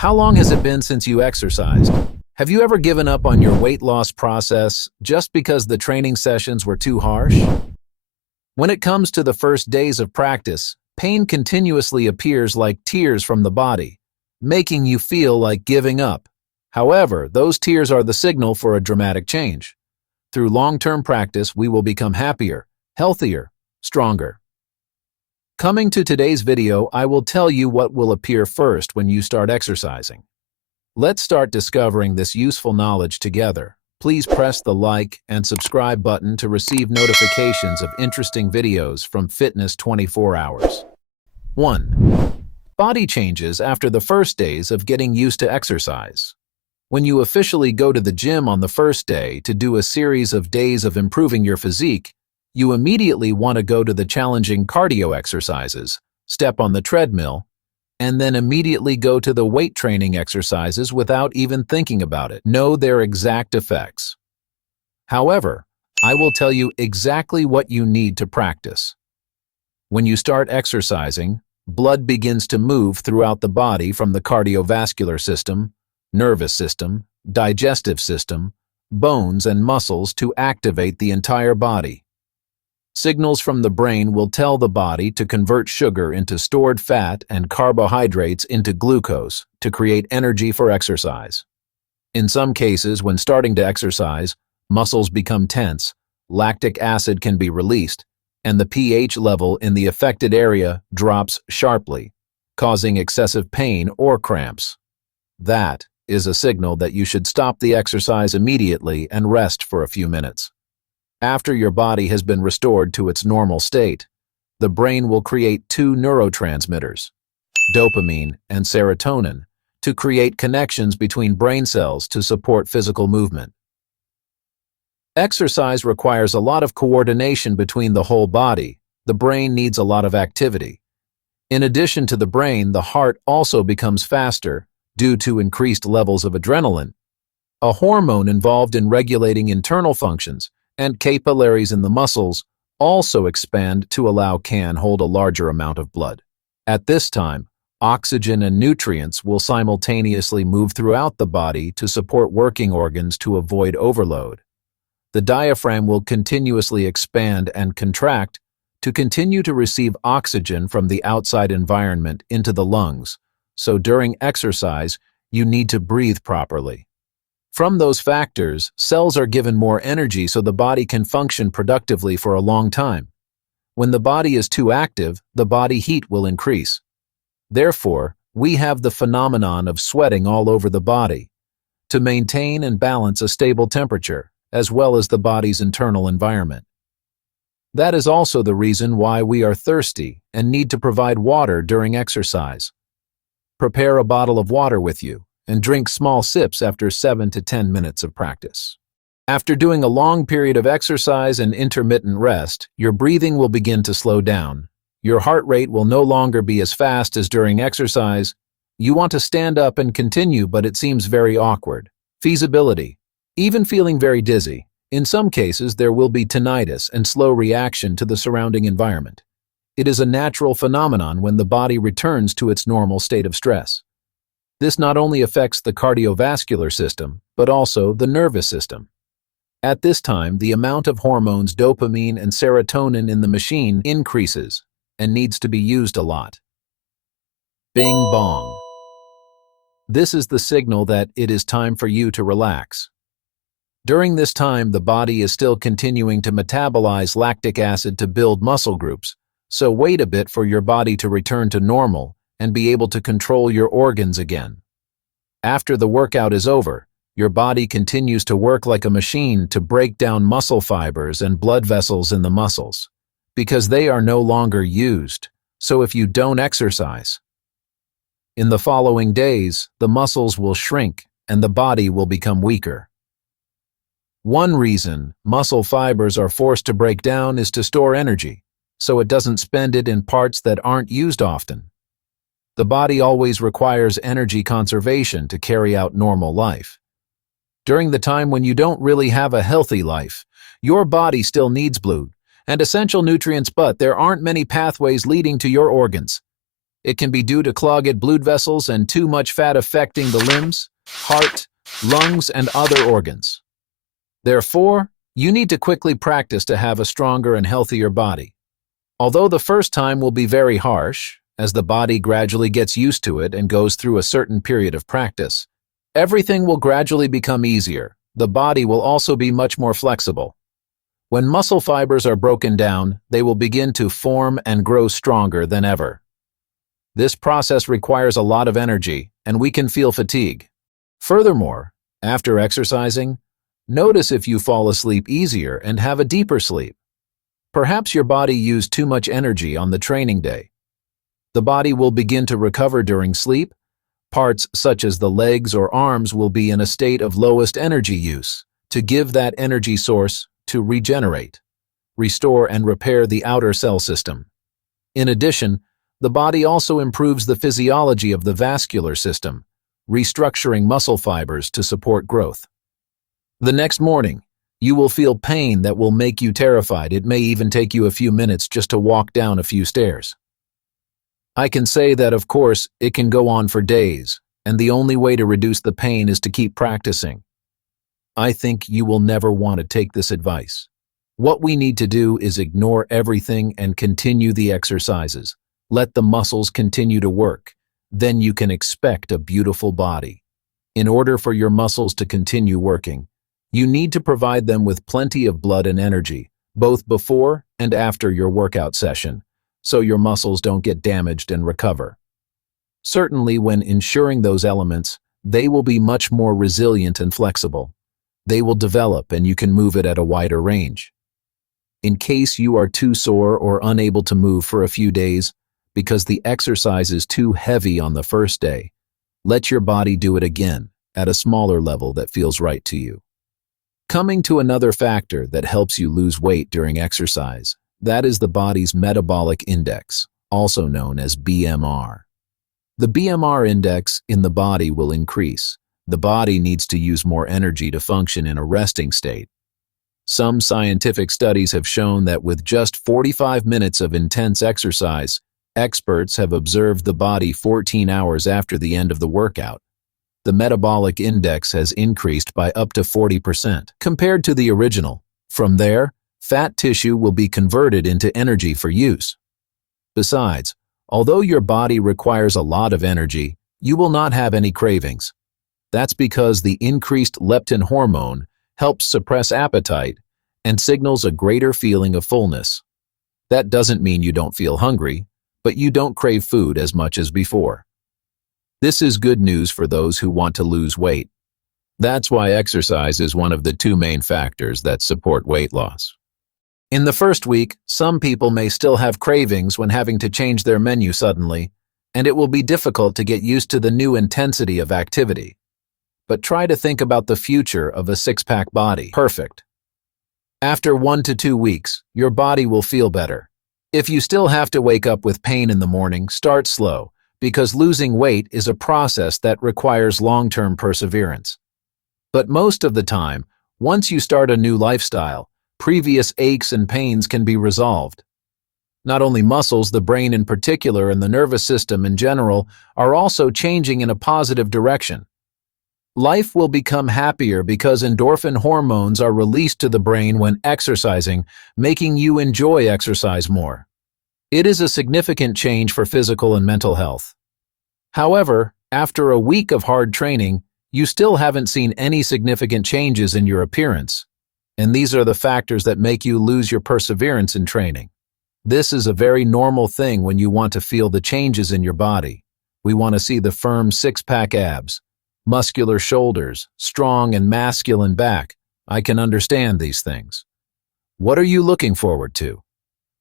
How long has it been since you exercised? Have you ever given up on your weight loss process just because the training sessions were too harsh? When it comes to the first days of practice, pain continuously appears like tears from the body, making you feel like giving up. However, those tears are the signal for a dramatic change. Through long-term practice, we will become happier, healthier, stronger. Coming to today's video, I will tell you what will appear first when you start exercising. Let's start discovering this useful knowledge together. Please press the like and subscribe button to receive notifications of interesting videos from Fitness 24 Hours. 1. Body changes after the first days of getting used to exercise. When you officially go to the gym on the first day to do a series of days of improving your physique, you immediately want to go to the challenging cardio exercises, step on the treadmill, and then immediately go to the weight training exercises without even thinking about it. Know their exact effects. However, I will tell you exactly what you need to practice. When you start exercising, blood begins to move throughout the body from the cardiovascular system, nervous system, digestive system, bones and muscles to activate the entire body. Signals from the brain will tell the body to convert sugar into stored fat and carbohydrates into glucose to create energy for exercise. In some cases, when starting to exercise, muscles become tense, lactic acid can be released, and the pH level in the affected area drops sharply, causing excessive pain or cramps. That is a signal that you should stop the exercise immediately and rest for a few minutes. After your body has been restored to its normal state, the brain will create two neurotransmitters, dopamine and serotonin, to create connections between brain cells to support physical movement. Exercise requires a lot of coordination between the whole body. The brain needs a lot of activity. In addition to the brain, the heart also becomes faster due to increased levels of adrenaline, a hormone involved in regulating internal functions, and capillaries in the muscles also expand to allow can hold a larger amount of blood. At this time, oxygen and nutrients will simultaneously move throughout the body to support working organs to avoid overload. The diaphragm will continuously expand and contract to continue to receive oxygen from the outside environment into the lungs, so during exercise, you need to breathe properly. From those factors, cells are given more energy so the body can function productively for a long time. When the body is too active, the body heat will increase. Therefore, we have the phenomenon of sweating all over the body to maintain and balance a stable temperature, as well as the body's internal environment. That is also the reason why we are thirsty and need to provide water during exercise. Prepare a bottle of water with you and drink small sips after 7 to 10 minutes of practice. After doing a long period of exercise and intermittent rest, your breathing will begin to slow down. Your heart rate will no longer be as fast as during exercise. You want to stand up and continue, but it seems very awkward. Feasibility. Even feeling very dizzy. In some cases, there will be tinnitus and slow reaction to the surrounding environment. It is a natural phenomenon when the body returns to its normal state of stress. This not only affects the cardiovascular system, but also the nervous system. At this time, the amount of hormones dopamine and serotonin in the machine increases and needs to be used a lot. Bing bong. This is the signal that it is time for you to relax. During this time, the body is still continuing to metabolize lactic acid to build muscle groups, so wait a bit for your body to return to normal and be able to control your organs again. After the workout is over, your body continues to work like a machine to break down muscle fibers and blood vessels in the muscles, because they are no longer used, so if you don't exercise, in the following days, the muscles will shrink and the body will become weaker. One reason muscle fibers are forced to break down is to store energy, so it doesn't spend it in parts that aren't used often. The body always requires energy conservation to carry out normal life. During the time when you don't really have a healthy life, your body still needs blood and essential nutrients, but there aren't many pathways leading to your organs. It can be due to clogged blood vessels and too much fat affecting the limbs, heart, lungs, and other organs. Therefore, you need to quickly practice to have a stronger and healthier body. Although the first time will be very harsh, as the body gradually gets used to it and goes through a certain period of practice, everything will gradually become easier. The body will also be much more flexible. When muscle fibers are broken down, they will begin to form and grow stronger than ever. This process requires a lot of energy, and we can feel fatigue. Furthermore, after exercising, notice if you fall asleep easier and have a deeper sleep. Perhaps your body used too much energy on the training day. The body will begin to recover during sleep. Parts such as the legs or arms will be in a state of lowest energy use to give that energy source to regenerate, restore, and repair the outer cell system. In addition, the body also improves the physiology of the vascular system, restructuring muscle fibers to support growth. The next morning, you will feel pain that will make you terrified. It may even take you a few minutes just to walk down a few stairs. I can say that, of course, it can go on for days, and the only way to reduce the pain is to keep practicing. I think you will never want to take this advice. What we need to do is ignore everything and continue the exercises. Let the muscles continue to work. Then you can expect a beautiful body. In order for your muscles to continue working, you need to provide them with plenty of blood and energy, both before and after your workout session, so your muscles don't get damaged and recover. Certainly, when ensuring those elements, they will be much more resilient and flexible. They will develop and you can move it at a wider range. In case you are too sore or unable to move for a few days because the exercise is too heavy on the first day, let your body do it again at a smaller level that feels right to you. Coming to another factor that helps you lose weight during exercise, that is the body's metabolic index, also known as BMR. The BMR index in the body will increase. The body needs to use more energy to function in a resting state. Some scientific studies have shown that with just 45 minutes of intense exercise, experts have observed the body 14 hours after the end of the workout. The metabolic index has increased by up to 40% compared to the original. From there, fat tissue will be converted into energy for use. Besides, although your body requires a lot of energy, you will not have any cravings. That's because the increased leptin hormone helps suppress appetite and signals a greater feeling of fullness. That doesn't mean you don't feel hungry, but you don't crave food as much as before. This is good news for those who want to lose weight. That's why exercise is one of the two main factors that support weight loss. In the first week, some people may still have cravings when having to change their menu suddenly, and it will be difficult to get used to the new intensity of activity. But try to think about the future of a six-pack body. Perfect. After 1 to 2 weeks, your body will feel better. If you still have to wake up with pain in the morning, start slow, because losing weight is a process that requires long-term perseverance. But most of the time, once you start a new lifestyle, previous aches and pains can be resolved. Not only muscles, the brain in particular, and the nervous system in general are also changing in a positive direction. Life will become happier because endorphin hormones are released to the brain when exercising, making you enjoy exercise more. It is a significant change for physical and mental health. However, after a week of hard training, you still haven't seen any significant changes in your appearance, and these are the factors that make you lose your perseverance in training. This is a very normal thing when you want to feel the changes in your body. We want to see the firm six-pack abs, muscular shoulders, strong and masculine back. I can understand these things. What are you looking forward to?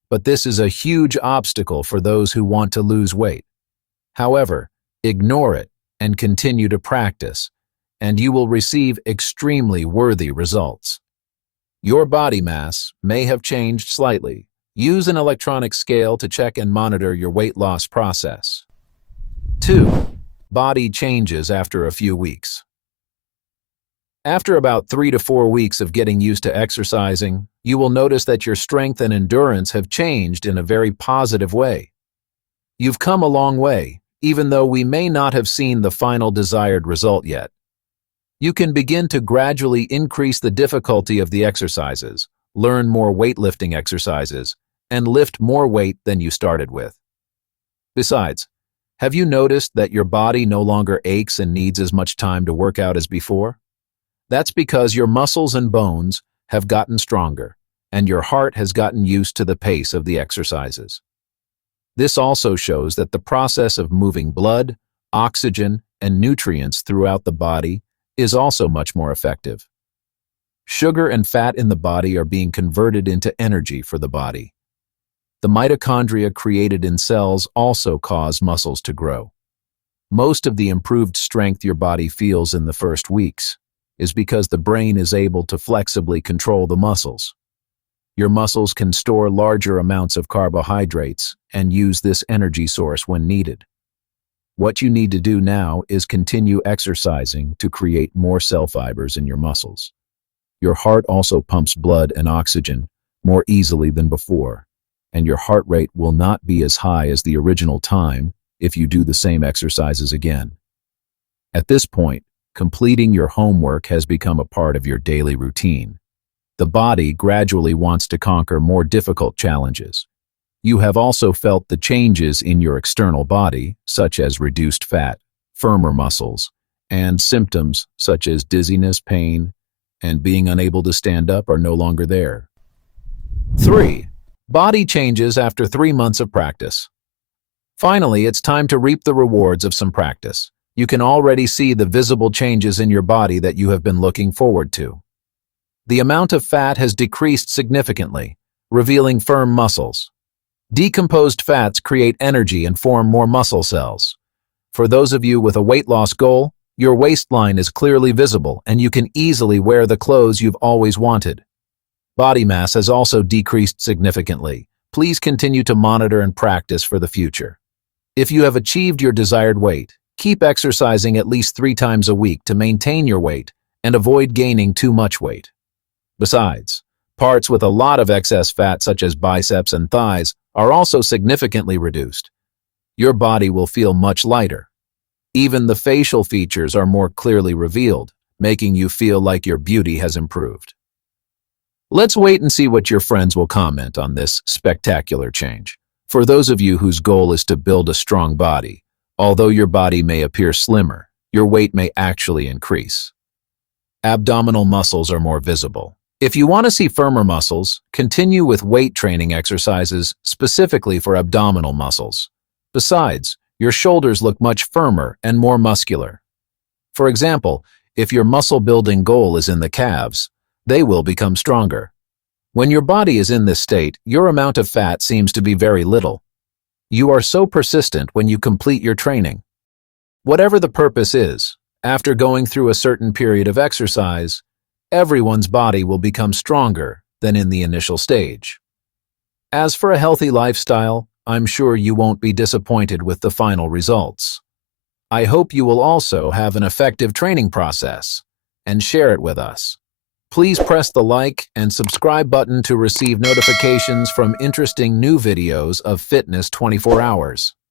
But this is a huge obstacle for those who want to lose weight. However, ignore it and continue to practice, and you will receive extremely worthy results. Your body mass may have changed slightly. Use an electronic scale to check and monitor your weight loss process. 2. Body changes after a few weeks. After about 3 to 4 weeks of getting used to exercising, you will notice that your strength and endurance have changed in a very positive way. You've come a long way, even though we may not have seen the final desired result yet. You can begin to gradually increase the difficulty of the exercises, learn more weightlifting exercises, and lift more weight than you started with. Besides, have you noticed that your body no longer aches and needs as much time to work out as before? That's because your muscles and bones have gotten stronger, and your heart has gotten used to the pace of the exercises. This also shows that the process of moving blood, oxygen, and nutrients throughout the body is also much more effective. Sugar and fat in the body are being converted into energy for the body. The mitochondria created in cells also cause muscles to grow. Most of the improved strength your body feels in the first weeks is because the brain is able to flexibly control the muscles. Your muscles can store larger amounts of carbohydrates and use this energy source when needed. What you need to do now is continue exercising to create more cell fibers in your muscles. Your heart also pumps blood and oxygen more easily than before, and your heart rate will not be as high as the original time if you do the same exercises again. At this point, completing your homework has become a part of your daily routine. The body gradually wants to conquer more difficult challenges. You have also felt the changes in your external body, such as reduced fat, firmer muscles, and symptoms such as dizziness, pain, and being unable to stand up are no longer there. 3. Body changes after 3 months of practice. Finally, it's time to reap the rewards of some practice. You can already see the visible changes in your body that you have been looking forward to. The amount of fat has decreased significantly, revealing firm muscles. Decomposed fats create energy and form more muscle cells. For those of you with a weight loss goal, your waistline is clearly visible and you can easily wear the clothes you've always wanted. Body mass has also decreased significantly. Please continue to monitor and practice for the future. If you have achieved your desired weight, keep exercising at least 3 times a week to maintain your weight and avoid gaining too much weight. Besides, parts with a lot of excess fat such as biceps and thighs are also significantly reduced. Your body will feel much lighter. Even the facial features are more clearly revealed, making you feel like your beauty has improved. Let's wait and see what your friends will comment on this spectacular change. For those of you whose goal is to build a strong body, although your body may appear slimmer, your weight may actually increase. Abdominal muscles are more visible. If you want to see firmer muscles, continue with weight training exercises specifically for abdominal muscles. Besides, your shoulders look much firmer and more muscular. For example, if your muscle-building goal is in the calves, they will become stronger. When your body is in this state, your amount of fat seems to be very little. You are so persistent when you complete your training. Whatever the purpose is, after going through a certain period of exercise, everyone's body will become stronger than in the initial stage. As for a healthy lifestyle, I'm sure you won't be disappointed with the final results. I hope you will also have an effective training process and share it with us. Please press the like and subscribe button to receive notifications from interesting new videos of fitness 24 hours.